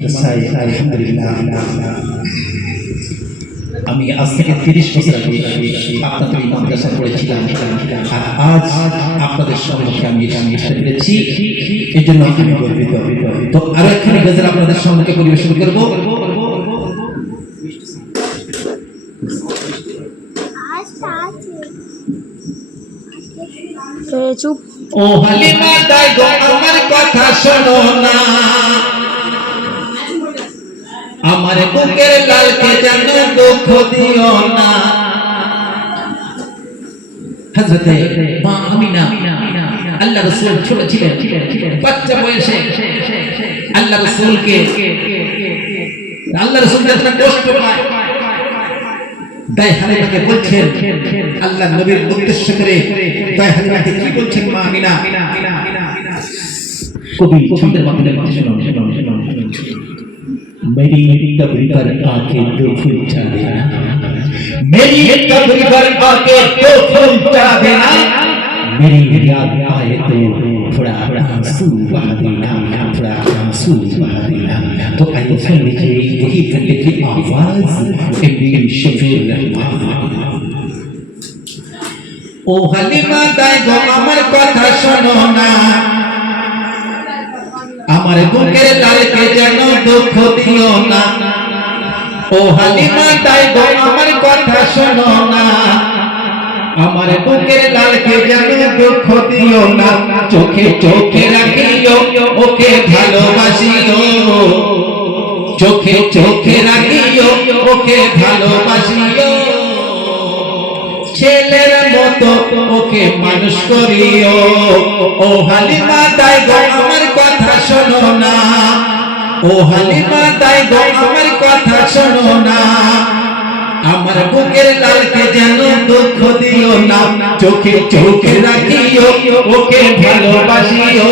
আলহামদুলিল্লাহ আমি আজ থেকে 30 বছর আগে আপনাদের এই মাদ্রাসা পড়েছিলাম আর আজ আপনাদের সম্মুখে আমি এসে পেরেছি এই জন্য আমি গর্বিত। তো আরো একখানি গজল আপনাদের সম্মুখে পরিবেশন করব। চুপ ও হালিমা তাই গো আমার কথা শোনো না, আমার বুকের লালকে যেন দুঃখ দিও না। হযরতে মা আমিনা আল্লাহ রাসূল ছোট ছিলেন, বাচ্চা বয়সে আল্লাহ রাসূলকে যখন কষ্ট পায় দাই হালিমাকে বলছেন, আল্লাহ নবীর উদ্দেশ্য করে দাই হালিমাকে কি বলছেন মা আমিনা? কবি ছন্দের মাধ্যমে শুনুন। मेरी कब्र पर आके दो फूल चा देना, मेरी कब्र पर आके दो फूल चा देना, मेरी याद आए तो थोड़ा आंसू बहा देना, थोड़ा आंसू बहा देना। तो आइए सुन लीजिए वही बंदे की आवाज इब्न शफीर रहमान। ओ हालिमा दाई गो আমার কথা শোনো না, আমার বুকের লালকে যেন দুঃখ দিও না। ও হালিমা তাই গো আমার কথা শোনো না, আমার বুকের লালকে যেন দুঃখ দিও না। চোখে চোখে রাখিও ওকে ভালোবাসিও, চোখে চোখে রাখিও ওকে ভালোবাসিও, ছেলের মতো ওকে মানুষ করিও। ও হালিমা তাই গো আমার কথা শোনো না, ও হালিমা তাই গো আমার কথা শোনো না, আমার বুকের লালকে যেন দুঃখ দিও না। চোখে চোখে রাখিও ওকে ভালোবাসিও,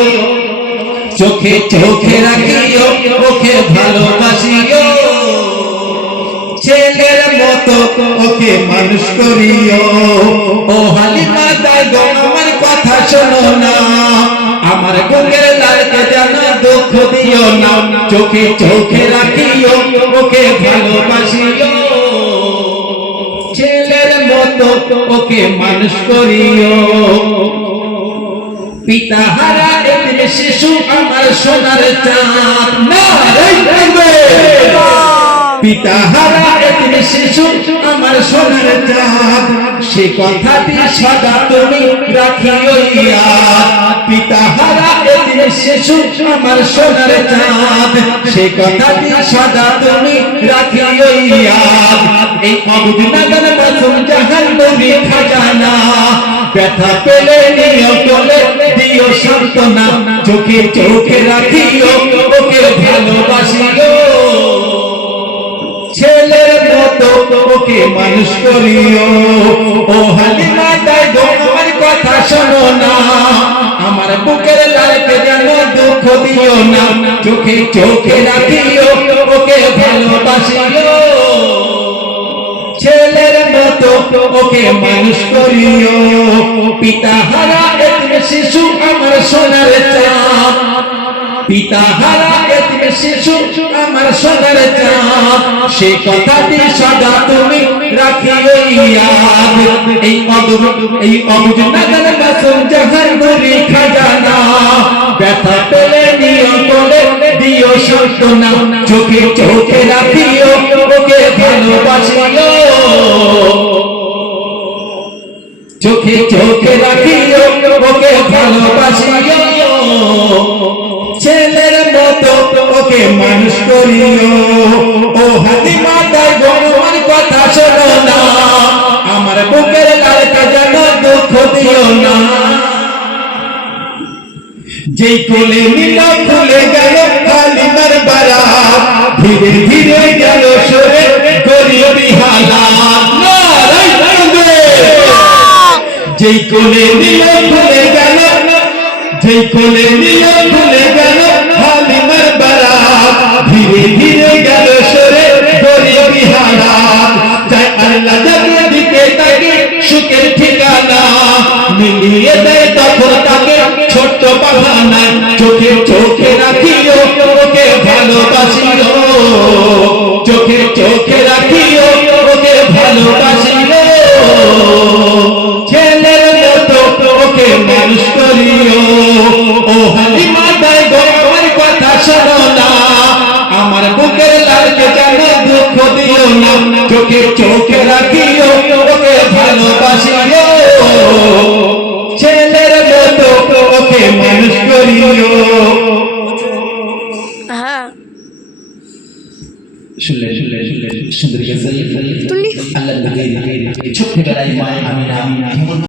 চোখে চোখে রাখিও ওকে ভালোবাসিও, ছেলের মতো ওকে মানুষ করিও। ও হালিমা তাই গো আমার কথা শোনো না, আমার বুকের লালকে যেন দুঃখ দিও না। চোখে চোখে রাখিও ওকে ভালোবাসিও, ছেলের মতো ওকে মানুষ করিও। পিতা হারা এতিম শিশু আমার সোনার চাঁদ, নারায়ে তাকবীর। পিতা হারা এতিম শিশু আমার সোনার চাঁদ, সে কথাটি সদা তুমি রাখিও ইয়াদ। পিতা হারা এতিম শিশু আমার সোনার চাঁদ, সে কথাটি সদা তুমি রাখিও ইয়াদ। এই অবুঝ নাগার মাসুম জাহান নবী খাজানা, ব্যথা পেলে নিও কোলে দিও সান্ত্বনা। চোখে চোখে রাখিও ওকে ভালোবাসিও, ছেলের মতো ওকে মানুষ করিও। ও হালিমা তাই গো আমার কথা শোনো না, আমার বুকের লালকে যেন দুঃখ দিও না। চোখে চোখে রাখিও ওকে ভালোবাসিও, ছেলের মতো ওকে মানুষ করিও। পিতা হারা এতিম শিশু আমার সোনার চাঁদ, পিতা হারা এতিম শিশু আমার সোনার চাঁদ, সে কথাটি সদা তুমি রাখিও ইয়াদ। এই অবুঝ নাগার মাসুম জাহান নবী খাজানা, ব্যথা পেলে নিও কোলে দিও সান্ত্বনা। চোখে চোখে রাখিও ওকে ভালোবাসিও, চোখে চোখে রাখিও ওকে ভালোবাসিও, ছেলের মতো ওকে মানুষ করিও। ও হালিমা তাই গো আমার কথা শোনো না, আমার বুকের লালকে যেন দুঃখ দিও না। যেই কোলে নিল খুলে গেল হালিমার বারাত, ধীরে ধীরে গেল সরে গরিবি হালাত, নারায়ে তাকবীর। যেই কোলে নিল খুলে গেল, যেই কোলে নিল খুলে গেল হালিমার বারাত, ধীরে ধীরে গেল সরে গরিবি হালাত। চাই আল্লাহ যাকে দিতে তাকে সুখের ঠিকানা, মিলিয়ে দেয় তখন তাকে ছোট্ট বাহানা। চোখে চোখে রাখিও ওকে ভালোবাসিও, দুঃখ দিও না, চোখে চোখে রাখিও, ওকে ভালোবাসিও, ছেলের মতো ওকে মানুষ করিও। শুনলে সুন্দর গেছে আল্লাহ ছোট্ট বেলায় মায়ের আমিনা